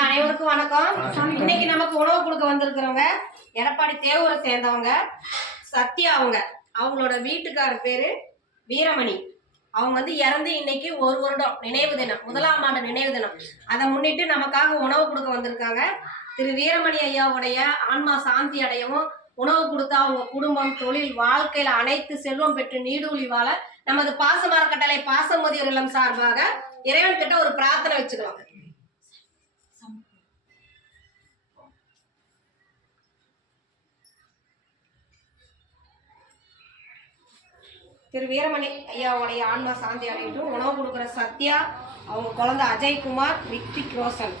அனைவருக்கும் வணக்கம். இன்னைக்கு நமக்கு உணவு கொடுக்க வந்திருக்கிறவங்க எடப்பாடி தேவூரை சேர்ந்தவங்க சத்யா. அவங்களோட வீட்டுக்காரர் பேரு வீரமணி. அவங்க இறந்து இன்னைக்கு 1 வருடம் நினைவு தினம், 1ஆம் ஆண்டு நினைவு தினம். அதை முன்னிட்டு நமக்காக உணவு கொடுக்க வந்திருக்காங்க. திரு வீரமணி ஐயாவுடைய ஆன்மா சாந்தி அடையவும், உணவு கொடுத்து அவங்க குடும்பம், தொழில், வாழ்க்கையில அனைத்து செல்வம் பெற்று நீடூழி வாழ நமது பாசமரக்கட்டளை பாசமுதியோர் இல்லம் சார்பாக இறைவன் கிட்ட ஒரு பிரார்த்தனை வச்சுக்கலாம். திரு வீரமணி ஐயாவுடைய ஆன்மா சாந்தி அடையட்டும். உணவு கொடுக்குற சத்யா, அவங்க குழந்தை அஜய்குமார், ரித்திக் ரோஷன்,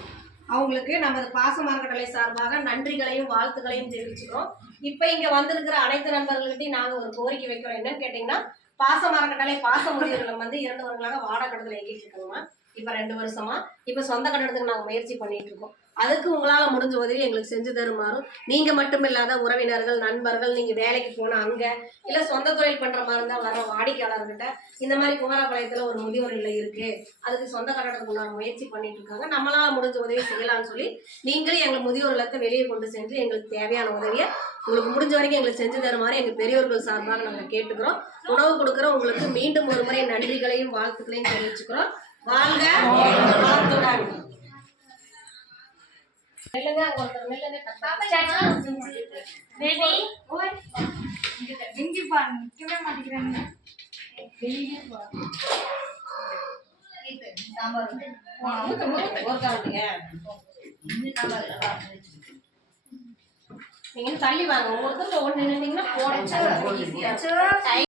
அவங்களுக்கு நமது பாசமரக்கட்டளை சார்பாக நன்றிகளையும் வாழ்த்துக்களையும் தெரிவிச்சுக்கிறோம். இப்போ இங்கே வந்திருக்கிற அனைத்து நண்பர்கள்கிட்டையும் நாங்கள் ஒரு கோரிக்கை வைக்கிறோம். என்னன்னு கேட்டிங்கன்னா, பாசமரக்கட்டளை பாசமுதியோர் இல்லம் 2 வருடங்களாக வாடகை கட்டத்தில் இயக்கிட்டு இருக்கோமா. இப்போ 2 வருஷமா இப்போ சொந்த கட்டடத்துக்கு நாங்கள் முயற்சி பண்ணிட்டு இருக்கோம். அதுக்கு உங்களால் முடிஞ்ச உதவி எங்களுக்கு செஞ்சு தருமாறும், நீங்கள் மட்டும் இல்லாத உறவினர்கள், நண்பர்கள், நீங்கள் வேலைக்கு போனால் அங்கே இல்லை சொந்த தொழில் பண்ணுற மாதிரி இருந்தால் வர வாடிக்கையாளர்கிட்ட இந்த மாதிரி குமாரபாளையத்தில் ஒரு முதியோர் இல்லம் இருக்குது, அதுக்கு சொந்த கட்டடத்துக்கு நாங்கள் முயற்சி பண்ணிட்டு இருக்காங்க, நம்மளால் முடிஞ்ச உதவி செய்யலாம்னு சொல்லி நீங்களும் எங்கள் முதியோர் இல்லத்தை வெளியே கொண்டு சென்று எங்களுக்கு தேவையான உதவியை உங்களுக்கு முடிஞ்ச வரைக்கும் எங்களுக்கு செஞ்சு தருமாறு எங்கள் பெரியவர்கள் சார்பாக நாங்கள் கேட்டுக்கிறோம். உணவு கொடுக்குற உங்களுக்கு மீண்டும் ஒரு முறை நன்றிகளையும் வாழ்த்துக்களையும் தெரிவிச்சுக்கிறோம். வாழ்க வளத்துடன். நீங்க தள்ளி வாங்க, ஒருத்தர் ஒண்ணு நின்னீங்கன்னா போட